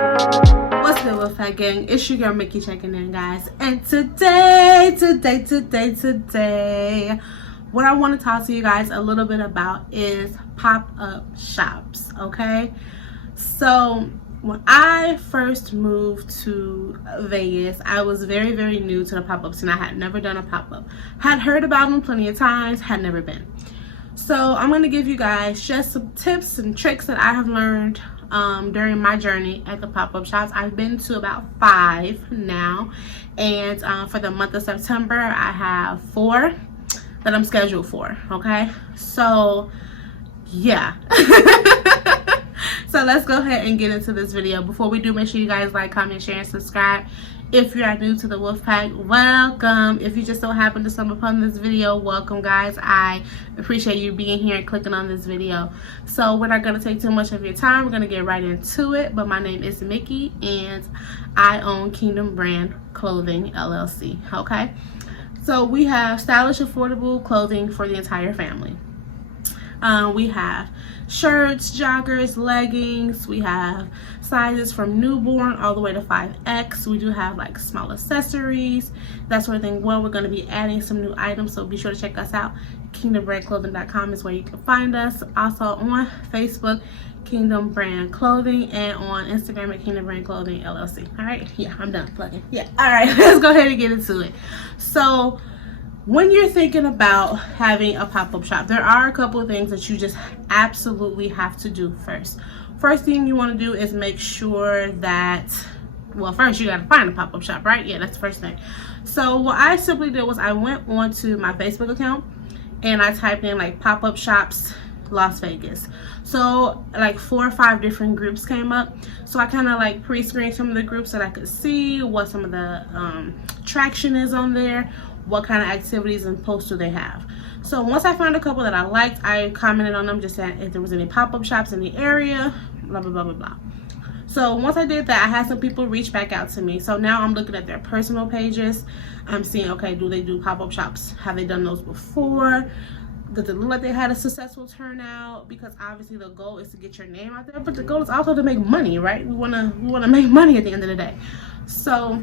What's good with that gang? It's your girl Mikki checking in, guys. And today, what I want to talk to you guys a little bit about is pop-up shops, okay? So when I first moved to Vegas, I was very, very new to the pop-ups and I had never done a pop-up. Had heard about them plenty of times, had never been. So I'm going to give you guys just some tips and tricks that I have learned during my journey at the pop-up shops. I've been to about 5 now, and for the month of September I have 4 that I'm scheduled for, okay? So yeah. So let's go ahead and get into this video. Before we do, make sure you guys like, comment, share, and subscribe. If you are new to the Wolfpack, welcome. If you just so happen to stumble upon this video, welcome, guys. I appreciate you being here and clicking on this video. So we're not going to take too much of your time. We're going to get right into it. But my name is Mikki, and I own Kingdom Brand Clothing, LLC, okay? So we have stylish, affordable clothing for the entire family. We have shirts, joggers, leggings. We have sizes from newborn all the way to 5X. We do have like small accessories, that sort of thing. Well, we're going to be adding some new items, so be sure to check us out. KingdomBrandClothing.com is where you can find us. Also on Facebook, Kingdom Brand Clothing, and on Instagram at Kingdom Brand Clothing LLC. All right, yeah, I'm done plugging. Yeah, all right, let's go ahead and get into it. So when you're thinking about having a pop-up shop, there are a couple of things that you just absolutely have to do first. First thing you want to do is make sure that, well, first you got to find a pop-up shop, right? Yeah, that's the first thing. So what I simply did was I went onto my Facebook account and I typed in like pop-up shops Las Vegas. So like 4 or 5 different groups came up. So I kind of like pre-screened some of the groups that I could see, what some of the traction is on there, what kind of activities and posts do they have. So once I found a couple that I liked, I commented on them, just saying if there was any pop-up shops in the area, blah blah blah blah blah. So once I did that, I had some people reach back out to me. So now I'm looking at their personal pages. I'm seeing, okay, do they do pop-up shops? Have they done those before? Does it look like they had a successful turnout? Because obviously the goal is to get your name out there, but the goal is also to make money, right? We wanna make money at the end of the day. So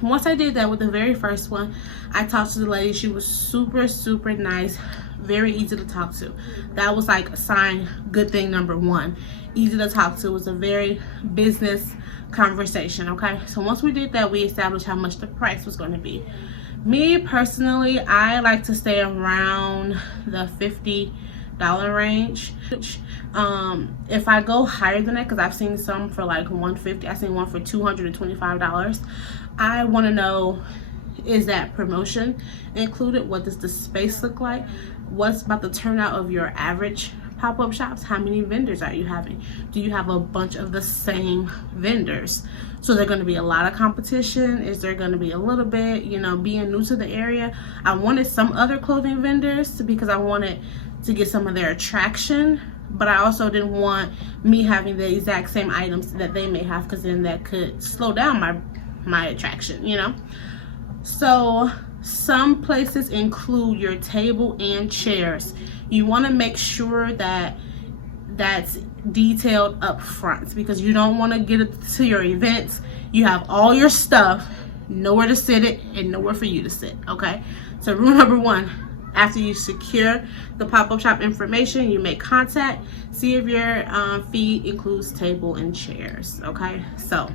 once I did that with the very first one, I talked to the lady. She was super, super nice, very easy to talk to. That was like a sign, good thing number 1. Easy to talk to. It was a very business conversation, okay? So once we did that, we established how much the price was going to be. Me personally, I like to stay around the $50 range. If I go higher than that, because I've seen some for like $150, I've seen one for $225. I want to know, is that promotion included? What does the space look like? What's about the turnout of your average pop-up shops? How many vendors are you having? Do you have a bunch of the same vendors? So there's going to be a lot of competition. Is there going to be a little bit, you know, being new to the area? I wanted some other clothing vendors because I wanted to get some of their attraction, but I also didn't want me having the exact same items that they may have, because then that could slow down my attraction, you know. So some places include your table and chairs. You want to make sure that that's detailed up front, because you don't want to get it to your events, you have all your stuff, nowhere to sit it and nowhere for you to sit, okay? So rule number 1, after you secure the pop-up shop information, you make contact, see if your fee includes table and chairs, okay? So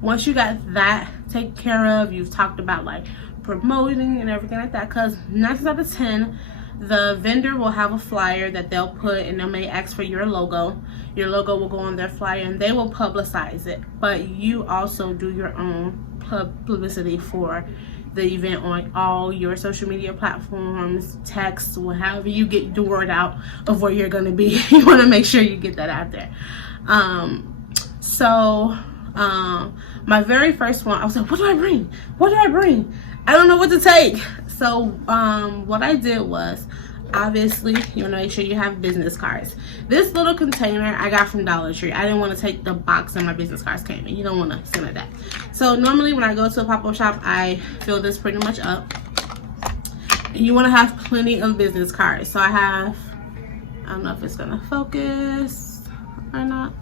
once you got that taken care of, you've talked about like promoting and everything like that, because 9 times out of 10, the vendor will have a flyer that they'll put, and they may ask for your logo. Your logo will go on their flyer and they will publicize it, but you also do your own publicity for the event on all your social media platforms, text, however you get the word out of where you're going to be. You want to make sure you get that out there. My very first one, I was like, what do I bring? What do I bring? I don't know what to take. So what I did was, obviously, you want to make sure you have business cards. This little container I got from Dollar Tree. I didn't want to take the box that my business cards came in. You don't want to send it that. So normally when I go to a pop-up shop, I fill this pretty much up. And you want to have plenty of business cards. So I have, I don't know if it's going to focus or not.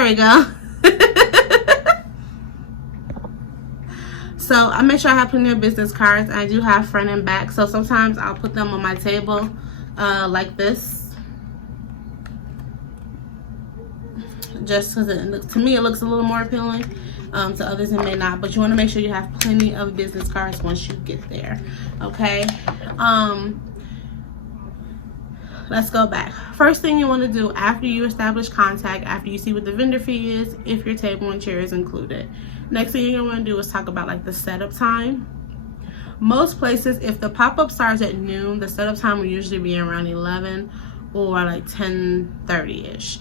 There we go. So I make sure I have plenty of business cards. I do have front and back. So sometimes I'll put them on my table like this. Just because it looks, to me, it looks a little more appealing. To others it may not. But you want to make sure you have plenty of business cards once you get there. Okay. Let's go back. First thing you want to do after you establish contact, after you see what the vendor fee is, if your table and chair is included. Next thing you're going to want to do is talk about like the setup time. Most places, if the pop-up starts at noon, the setup time will usually be around 11 or like 10:30ish.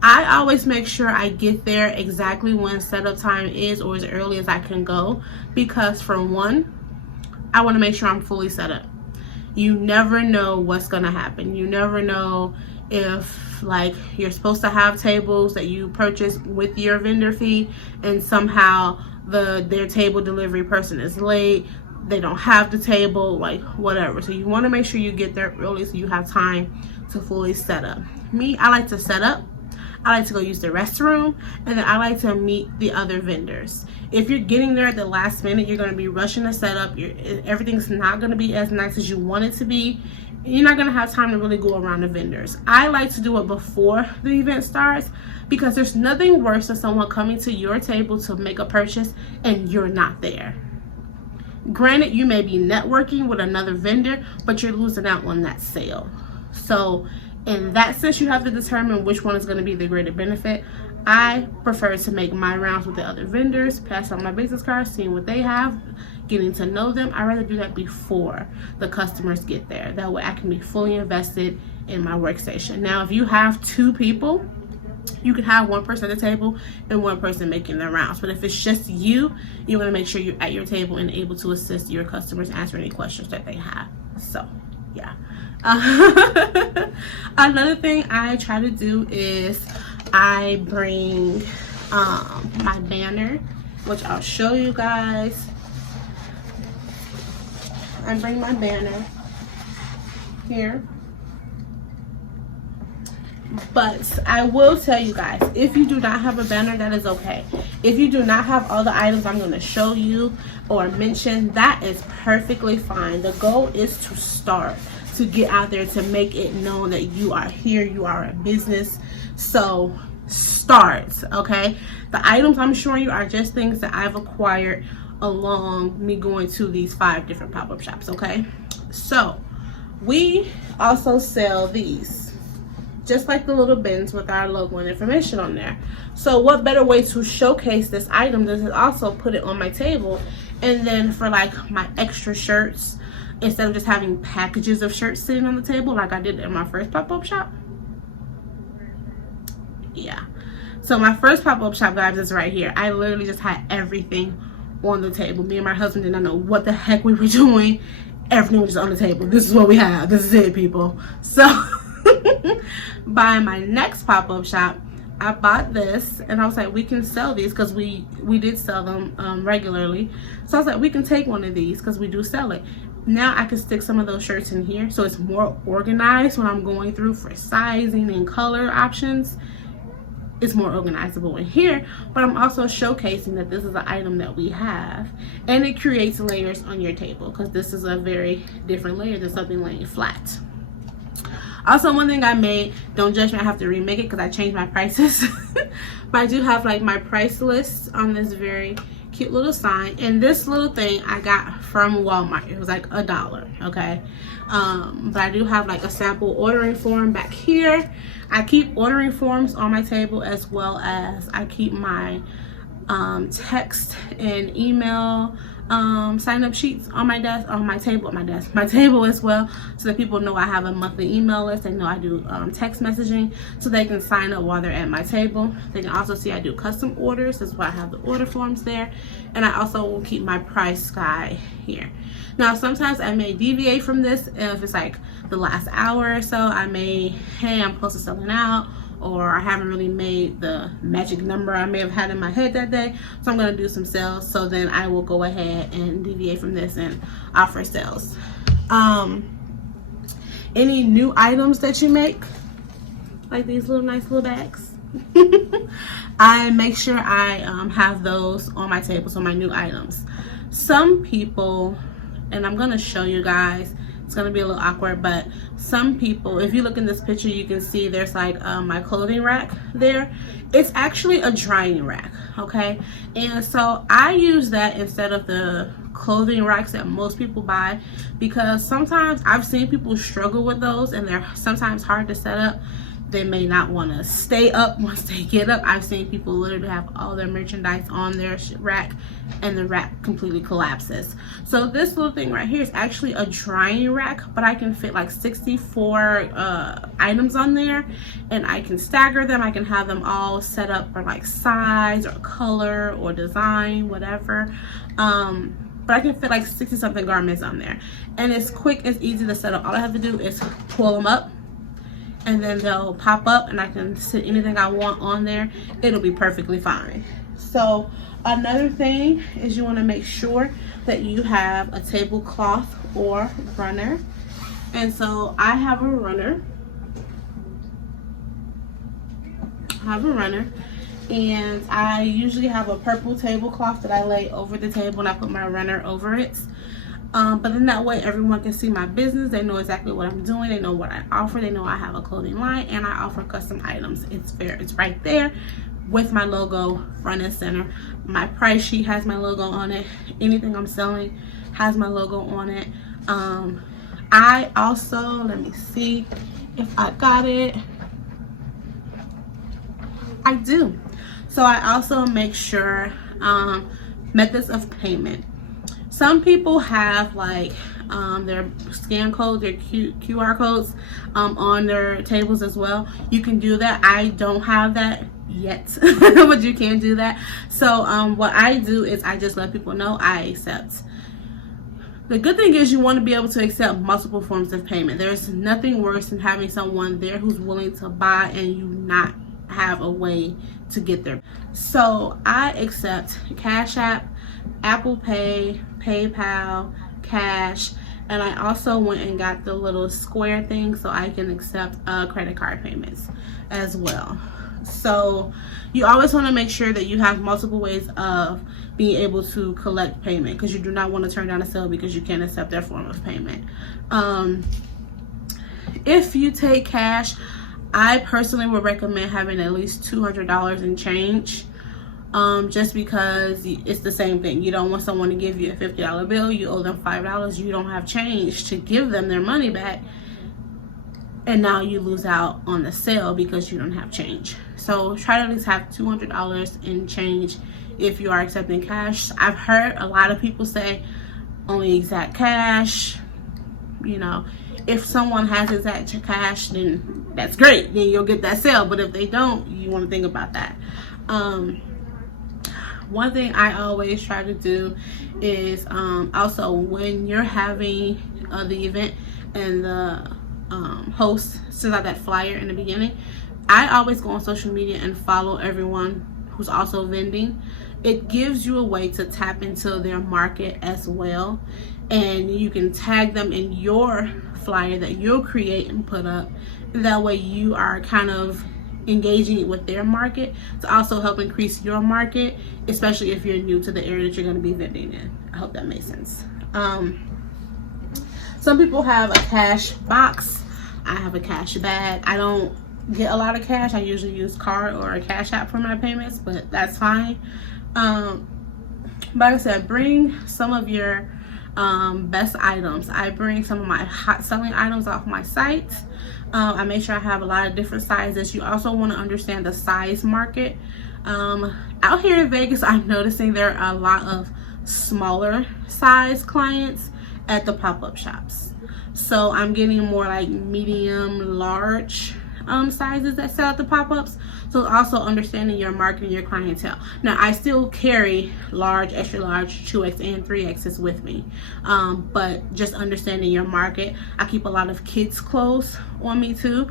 I always make sure I get there exactly when setup time is, or as early as I can go, because for one, I want to make sure I'm fully set up. You never know what's going to happen. You never know if like you're supposed to have tables that you purchase with your vendor fee and somehow their table delivery person is late, they don't have the table, like whatever. So you want to make sure you get there early so you have time to fully set up. Me, I like to set up, I like to go use the restroom, and then I like to meet the other vendors. If you're getting there at the last minute, you're going to be rushing to set up. Everything's not going to be as nice as you want it to be. You're not going to have time to really go around the vendors. I like to do it before the event starts, because there's nothing worse than someone coming to your table to make a purchase and you're not there. Granted, you may be networking with another vendor, but you're losing out on that sale. So in that sense, you have to determine which one is going to be the greater benefit. I prefer to make my rounds with the other vendors, pass on my business cards, seeing what they have, getting to know them. I'd rather do that before the customers get there. That way I can be fully invested in my workstation. Now, if you have two people, you can have one person at the table and one person making their rounds. But if it's just you, you want to make sure you're at your table and able to assist your customers, answer any questions that they have. So, yeah. Another thing I try to do is I bring my banner, which I'll show you guys. I bring my banner here. But I will tell you guys, if you do not have a banner, that is okay. If you do not have all the items I'm going to show you or mention, that is perfectly fine. The goal is to start, to get out there, to make it known that you are here, you are a business. So start, okay? The items I'm showing you are just things that I've acquired along me going to these 5 different pop-up shops, okay? So we also sell these, just like the little bins with our logo and information on there. So what better way to showcase this item than to also put it on my table, and then for like my extra shirts, instead of just having packages of shirts sitting on the table like I did in my first pop-up shop. Yeah, so my first pop-up shop, guys, is right here. I literally just had everything on the table. Me and my husband did not know what the heck we were doing. Everything was just on the table. This is what we have. This is it, people. So by my next pop-up shop, I bought this and I was like, we can sell these, because we did sell them regularly. So I was like, we can take one of these because we do sell it. Now I can stick some of those shirts in here, so it's more organized when I'm going through for sizing and color options. It's more organizable in here, but I'm also showcasing that this is an item that we have, and it creates layers on your table, because this is a very different layer than something laying flat. Also, one thing I made, don't judge me, I have to remake it because I changed my prices. But I do have like my price list on this very cute little sign, and this little thing I got from Walmart. It was like $1, okay? But I do have like a sample ordering form back here. I keep ordering forms on my table, as well as I keep my text and email sign up sheets on my desk, on my table as well, so that people know I have a monthly email list. They know I do text messaging, so they can sign up while they're at my table. They can also see I do custom orders. That's why I have the order forms there. And I also will keep my price guide here. Now sometimes I may deviate from this if it's like the last hour or so. I may, hey, I'm close to selling out, or I haven't really made the magic number I may have had in my head that day, so I'm going to do some sales. So then I will go ahead and deviate from this and offer sales. Any new items that you make, like these little nice little bags? I make sure I have those on my table, so my new items. Some people, and I'm gonna show you guys, it's gonna be a little awkward, but some people, if you look in this picture, you can see there's like my clothing rack there. It's actually a drying rack, okay? And so I use that instead of the clothing racks that most people buy, because sometimes I've seen people struggle with those and they're sometimes hard to set up. They may not want to stay up once they get up. I've seen people literally have all their merchandise on their rack and the rack completely collapses. So this little thing right here is actually a drying rack, but I can fit like 64 items on there, and I can stagger them. I can have them all set up for like size or color or design, whatever. But I can fit like 60 something garments on there, and it's quick, it's easy to set up. All I have to do is pull them up, and then they'll pop up, and I can sit anything I want on there. It'll be perfectly fine. So another thing is you want to make sure that you have a tablecloth or runner. And so I have a runner. And I usually have a purple tablecloth that I lay over the table, and I put my runner over it. But then that way everyone can see my business. They know exactly what I'm doing. They know what I offer. They know I have a clothing line and I offer custom items. It's right there with my logo front and center. My price sheet has my logo on it. Anything I'm selling has my logo on it. I also, let me see if I got it. I do. So I also make sure methods of payment. Some people have like their scan codes, their QR codes on their tables as well. You can do that. I don't have that yet, but you can do that. So what I do is I just let people know I accept. The good thing is you want to be able to accept multiple forms of payment. There's nothing worse than having someone there who's willing to buy and you not have a way to get there. So I accept Cash App, Apple Pay, PayPal, Cash, and I also went and got the little square thing so I can accept credit card payments as well. So you always want to make sure that you have multiple ways of being able to collect payment, because you do not want to turn down a sale because you can't accept their form of payment. If you take cash, I personally would recommend having at least $200 in change, just because it's the same thing. You don't want someone to give you a $50 bill, you owe them $5, you don't have change to give them their money back, and now you lose out on the sale because you don't have change. So try to at least have $200 in change if you are accepting cash. I've heard a lot of people say only exact cash. You know, if someone has exact cash, then that's great, then you'll get that sale. But if they don't, you want to think about that. One thing I always try to do is also when you're having the event and the host sends out that flyer in the beginning, I always go on social media and follow everyone who's also vending. It gives you a way to tap into their market as well, and you can tag them in your flyer that you'll create and put up. That way you are kind of engaging with their market to also help increase your market, especially if you're new to the area that you're going to be vending in. I hope that makes sense. Some people have a cash box. I have a cash bag. I don't get a lot of cash. I usually use card or a Cash App for my payments, but that's fine. Like I said, bring some of your best items. I bring some of my hot selling items off my site. I make sure I have a lot of different sizes. You also want to understand the size market. Out here in Vegas, I'm noticing there are a lot of smaller size clients at the pop-up shops. So I'm getting more like medium, large sizes that sell at the pop-ups. So also understanding your market and your clientele. Now I still carry large, extra large, 2X and 3Xs with me, but just understanding your market. I keep a lot of kids clothes on me too.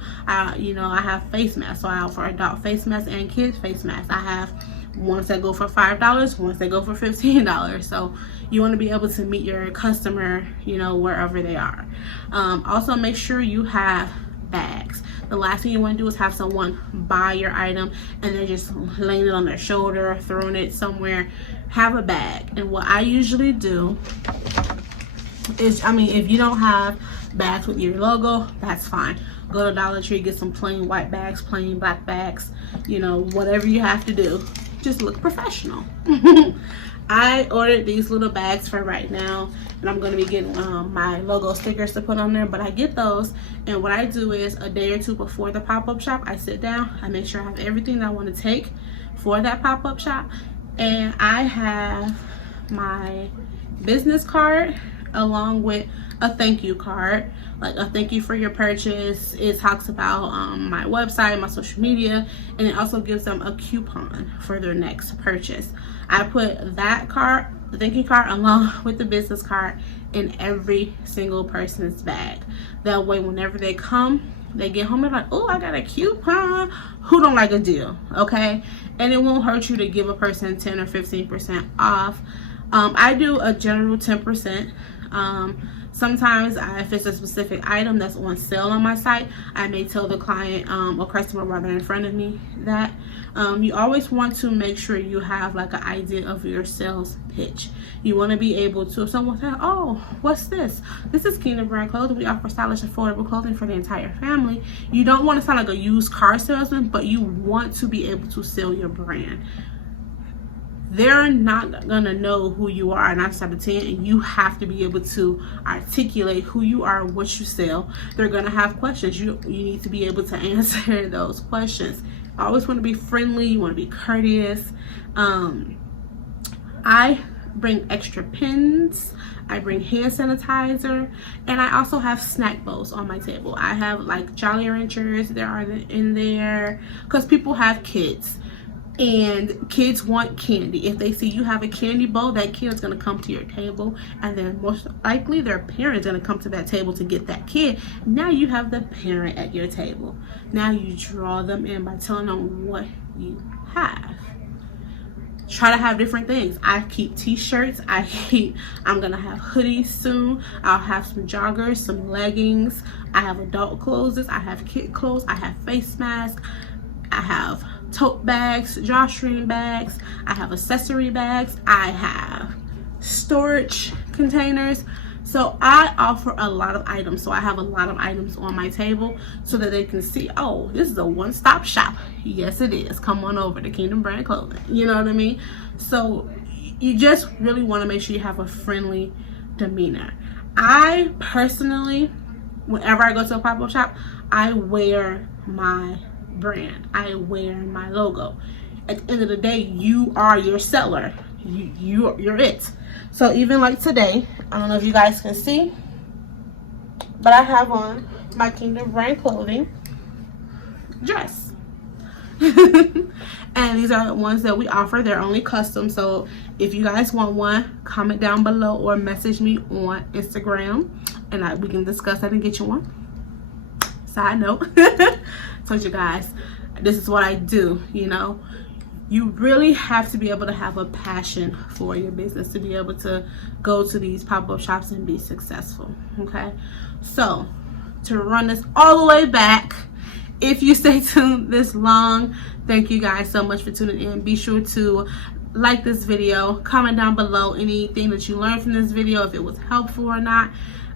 You know, I have face masks, so I offer adult face masks and kids face masks. I have ones that go for $5, ones that go for $15. So you want to be able to meet your customer, you know, wherever they are. Also make sure you have bags. The last thing you want to do is have someone buy your item and they're just laying it on their shoulder, throwing it somewhere. Have a bag. And what I usually do is, if you don't have bags with your logo, that's fine. Go to Dollar Tree, get some plain white bags, plain black bags, whatever you have to do. Just look professional. I ordered these little bags for right now, and I'm going to be getting my logo stickers to put on there, but I get those, and what I do is a day or two before the pop-up shop, I sit down, I make sure I have everything that I want to take for that pop-up shop, and I have my business card along with a thank you card, like a thank you for your purchase. It talks about my website, my social media, and it also gives them a coupon for their next purchase. I put that card, the thank you card, along with the business card in every single person's bag. That way, whenever they come, they get home, they're like, oh, I got a coupon. Who don't like a deal? Okay, and it won't hurt you to give a person 10 or 15% off. I do a general 10%. Sometimes if it's a specific item that's on sale on my site, I may tell the client or customer rather in front of me that you always want to make sure you have like an idea of your sales pitch. You want to be able to, if someone says, oh, what's this? This is Kingdom Brand Clothing. We offer stylish, affordable clothing for the entire family. You don't want to sound like a used car salesman, but you want to be able to sell your brand. They're not gonna know who you are 9 out of 10, and you have to be able to articulate who you are and what you sell. They're gonna have questions. You need to be able to answer those questions. I always want to be friendly. You want to be courteous. I bring extra pens. I bring hand sanitizer, and I also have snack bowls on my table. I have like Jolly Ranchers. There are in there because people have kids. And kids want candy. If they see you have a candy bowl, that kid is going to come to your table, and then most likely their parent's going to come to that table to get that kid. Now you have the parent at your table. Now you draw them in by telling them what you have. Try to have different things. I keep t-shirts. I'm going to have hoodies soon. I'll have some joggers, some leggings. I have adult clothes. I have kid clothes. I have face masks. I have tote bags, drawstring bags, I have accessory bags, I have storage containers. So I offer a lot of items. So I have a lot of items on my table so that they can see, oh, this is a one-stop shop. Yes, it is. Come on over to Kingdom Brand Clothing. You know what I mean? So you just really want to make sure you have a friendly demeanor. I personally, whenever I go to a pop-up shop, I wear my brand. I wear my logo. At the end of the day, you are your seller. You're it. So even like today, I don't know if you guys can see, but I have on my Kingdom Brand Clothing dress. And these are the ones that we offer. They're only custom. So if you guys want one, comment down below or message me on Instagram, and we can discuss that and get you one. Side note. Told you guys, this is what I do. You really have to be able to have a passion for your business to be able to go to these pop-up shops and be successful. Okay, so to run this all the way back, if you stay tuned this long, thank you guys so much for tuning in. Be sure to like this video, comment down below anything that you learned from this video, if it was helpful or not.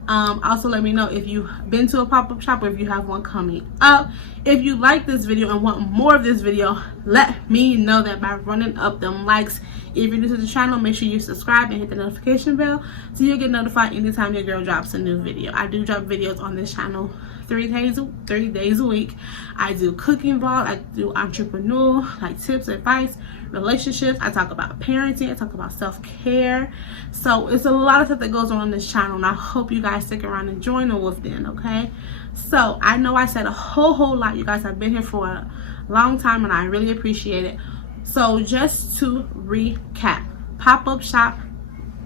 Also let me know if you've been to a pop-up shop or if you have one coming up. If you like this video and want more of this video, let me know that by running up them likes. If you're new to the channel, make sure you subscribe and hit the notification bell so you'll get notified anytime your girl drops a new video. I do drop videos on this channel 3 days a week. I do cooking vlog, I do entrepreneur, like tips, advice, relationships. I talk about parenting, I talk about self-care. So it's a lot of stuff that goes on this channel, and I hope you guys stick around and join the wolf den, okay? So I know I said a whole lot. You guys have been here for a long time, and I really appreciate it. So just to recap, pop-up shop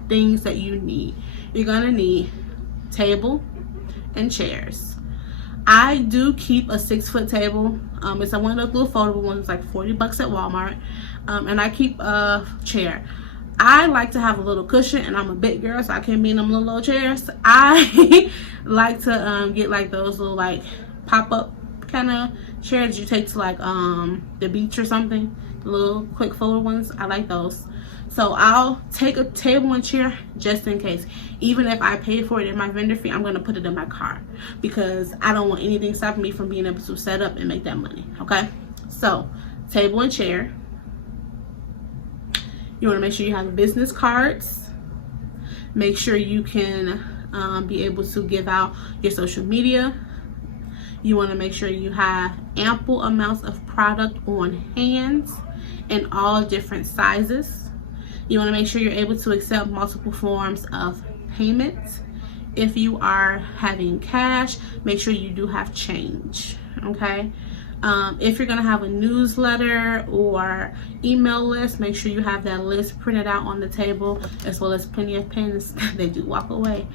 things that you need. You're gonna need table and chairs. I do keep a 6-foot table. It's one of those little foldable ones, like $40 at Walmart. And I keep a chair. I like to have a little cushion, and I'm a big girl, so I can't be in them little chairs. I like to get like those little like pop-up kind of chairs you take to like the beach or something, the little quick fold ones. I like those. So I'll take a table and chair just in case. Even if I pay for it in my vendor fee, I'm going to put it in my car because I don't want anything stopping me from being able to set up and make that money. Okay, so table and chair. You want to make sure you have business cards. Make sure you can be able to give out your social media. You want to make sure you have ample amounts of product on hand in all different sizes. You want to make sure you're able to accept multiple forms of payment. If you are having cash, make sure you do have change, okay? If you're going to have a newsletter or email list, make sure you have that list printed out on the table, as well as plenty of pens. They do walk away.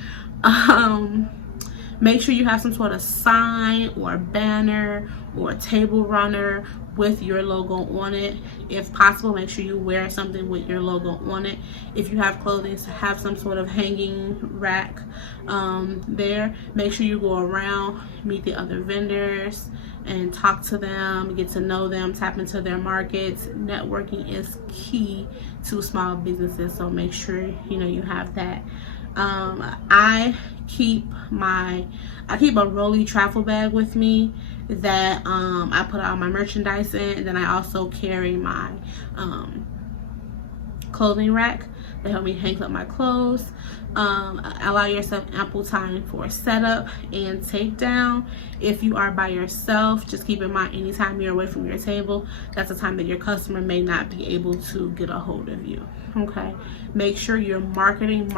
Make sure you have some sort of sign or banner or table runner with your logo on it. If possible, make sure you wear something with your logo on it. If you have clothing, have some sort of hanging rack there. Make sure you go around, meet the other vendors and talk to them, get to know them, tap into their markets. Networking is key to small businesses, so make sure you have that. I keep a rolly travel bag with me that I put all my merchandise in, and then I also carry my clothing rack to help me hang up my clothes. Allow yourself ample time for setup and takedown. If you are by yourself, just keep in mind anytime you're away from your table, that's a time that your customer may not be able to get a hold of you. Okay, make sure you're marketing and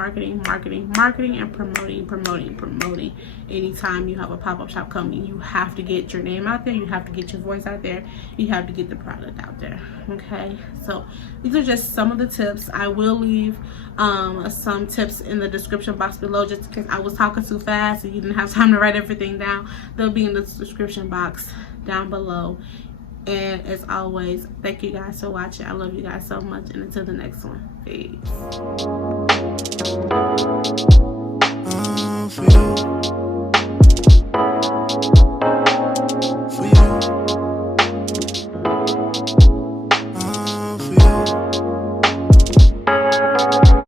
promoting. Anytime you have a pop-up shop coming, you have to get your name out there, you have to get your voice out there, you have to get the product out there. Okay, so these are just some of the tips. I will leave some tips in the description box below, just because I was talking too fast and you didn't have time to write everything down. They'll be in the description box down below. And as always, thank you guys for watching. I love you guys so much, and until the next one, peace.